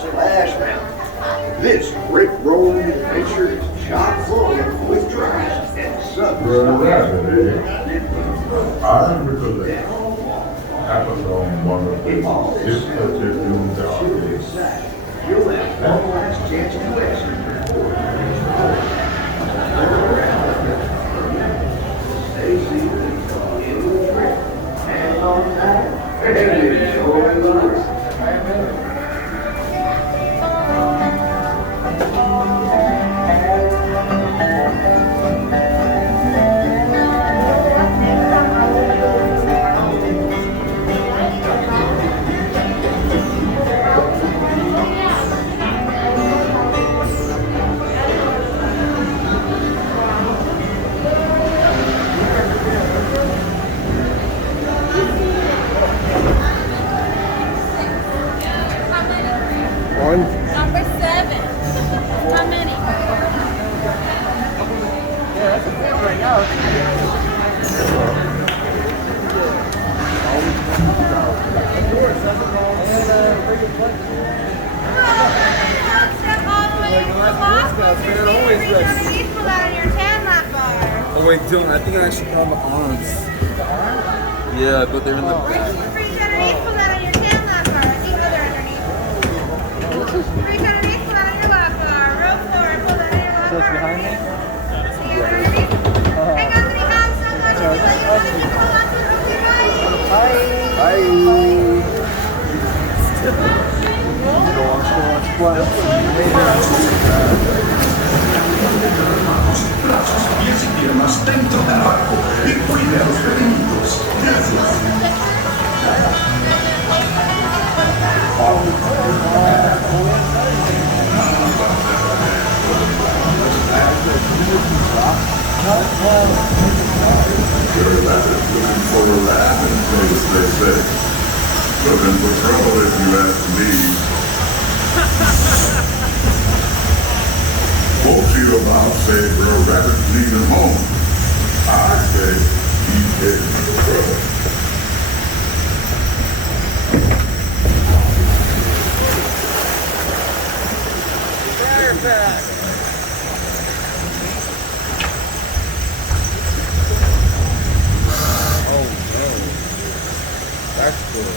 Splash Mountain. This brick rolling adventure is chock full with drives and subs. Br'er Rabbit, eh? I recollect. Happened on one of the discontinued days. You'll have one last chance to exit. Stay seated in the trip. Hang on tight and enjoy the ride. Number 7. How many? Yeah, that's a good right now. Oh wait, Dylan, I think I actually have the arms. Yeah, but they're in the back. Reach underneath, pull that on your tan lap bar. I think they're underneath. Reach underneath, pull that on your lap bar. Roll forward, pull that on your lap bar. Just behind me? Hang on to the hands so much until you want to pull onto the roof of your body. Pies y piernas dentro del barco y cuide a los pequeñitos. Gracias. Br'er Rabbit looking for a laugh and place, they say. Looking for trouble if you ask me. Folks you about say Br'er Rabbit's leaving home. I say he's heading for trouble. That's cool.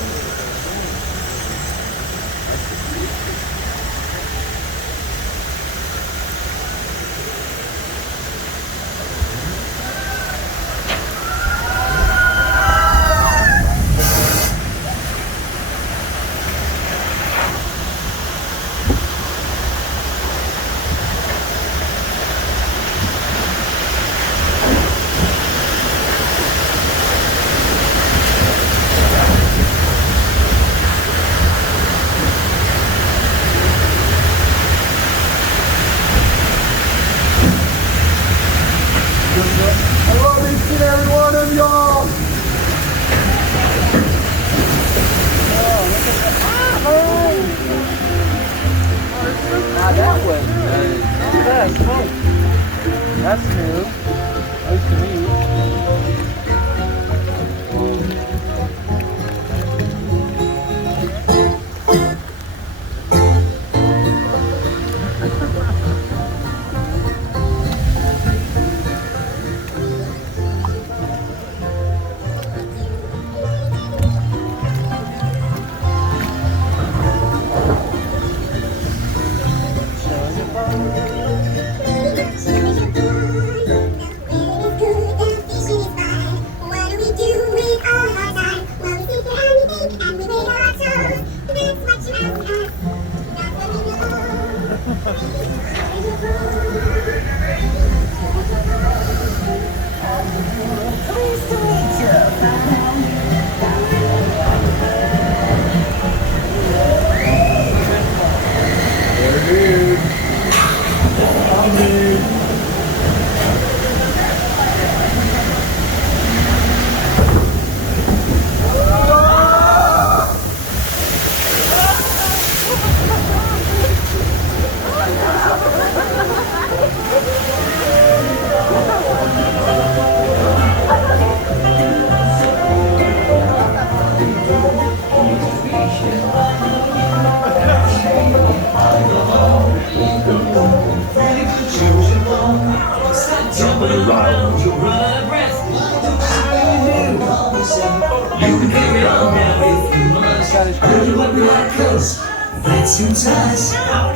What we like close, that's who ties. How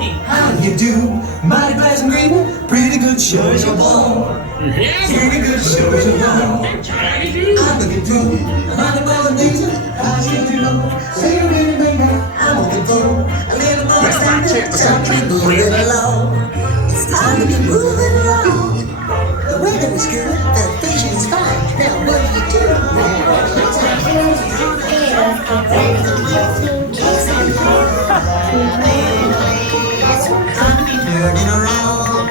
you do? Mighty pleasant greeting, pretty good show as you're born. Pretty good show as you're born. I'm looking through, mighty pleasant reason, how you do? Say you really make me, I'm looking through. A little more standing, some people moving along. It's time to be moving along. The weather is good, the fishing is fine. Now what do you do? Time to be turning around.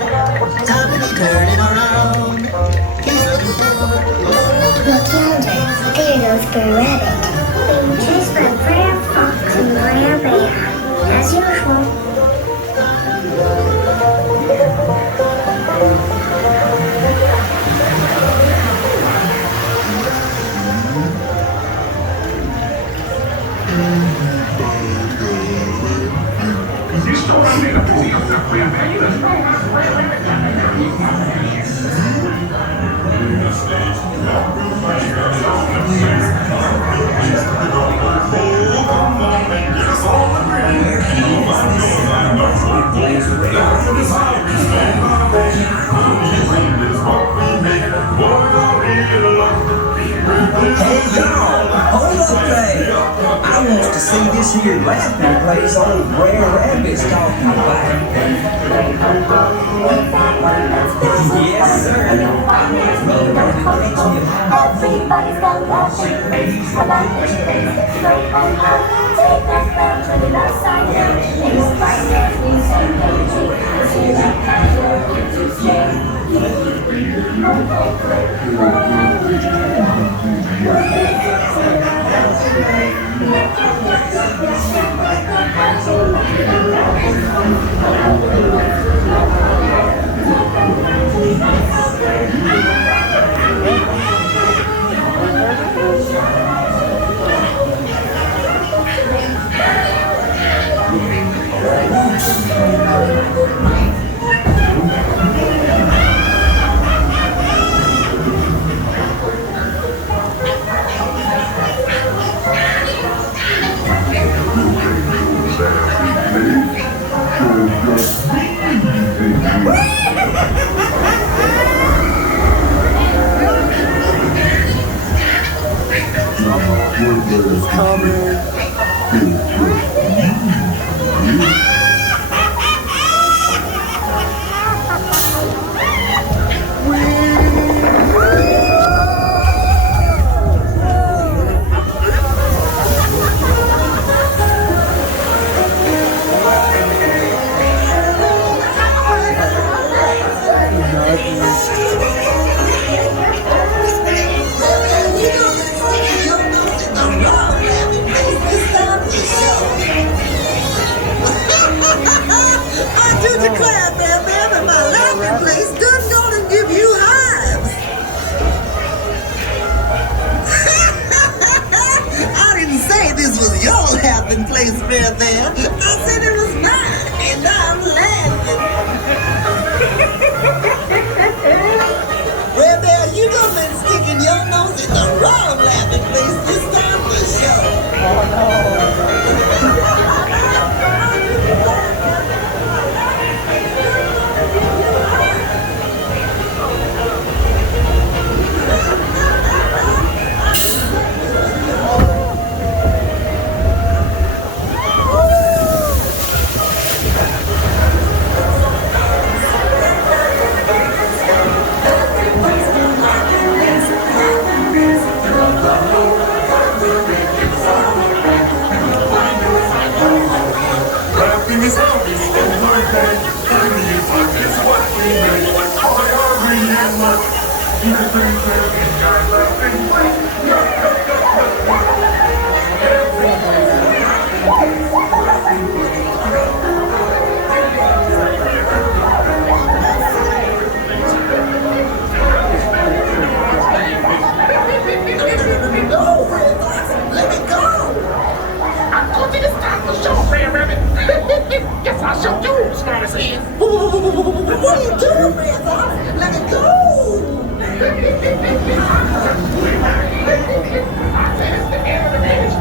Time to be turning around. He's looking for. Look yonder, there goes Br'er Rabbit, being chased by Br'er Fox and Br'er Bear, as usual. Hey y'all, hold up there. I want to see this here laughing place old Br'er Rabbit's talking about. Yes, sir. Everybody's got passion. About this place, straight on home. Take that spell to the left side down. It's right there, it's so energy. It's here like power, it's straight. Place Br'er Bear. I said it was mine, and I'm laughing. Br'er Bear, you done been sticking your nose in the wrong laughing place this time for sure. Oh no. Yes, I shall do, Smart says. What are you doing, Br'er Fox? Let it go! I said it's the end of the management.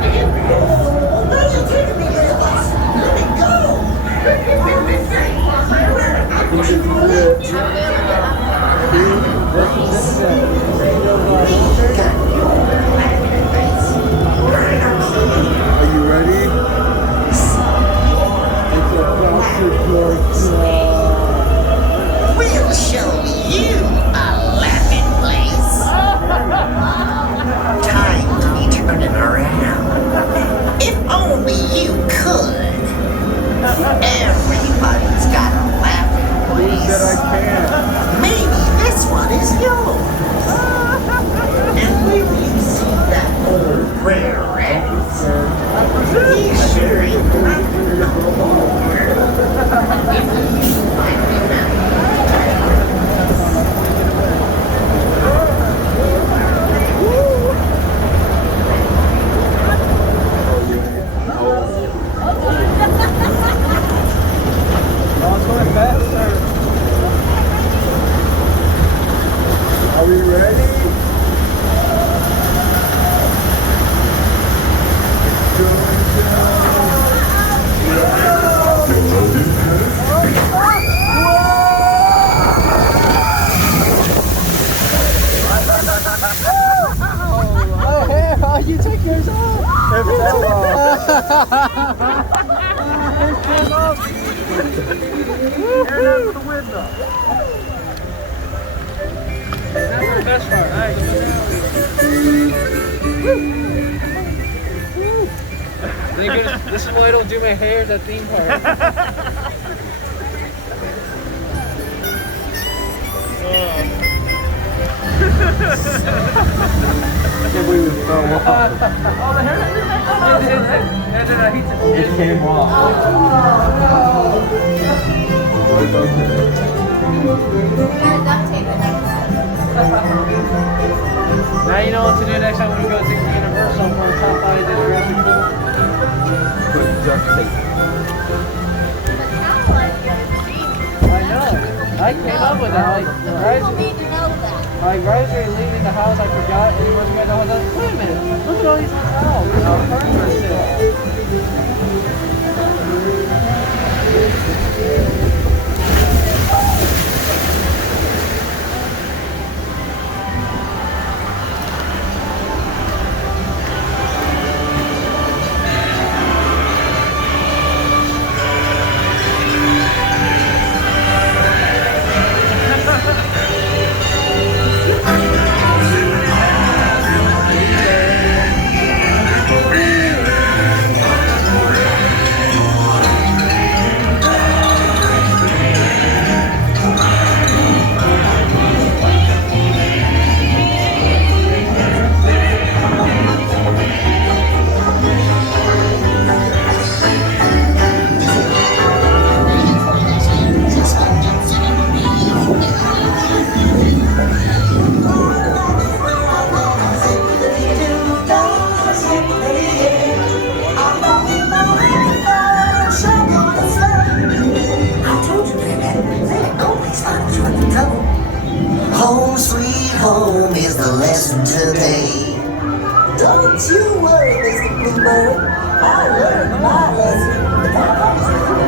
Are we ready? Oh, you take yours off. It fell off. Air out the window. That's the best part. Thank goodness, this is why I don't do my hair at theme park. I can't believe it fell off. Oh, the hair It came off. Now you know what to do next time when we go to Universal for a top 5 Jurassic World. Put duct tape. I know. I came up with that. Like, right as we were leaving the house, I forgot, and once we got the house, I was like, wait a minute, look at all these hotels. Our cars are still. Home sweet home is the lesson today. Don't you worry, Mr. Bluebird. I learned my lesson.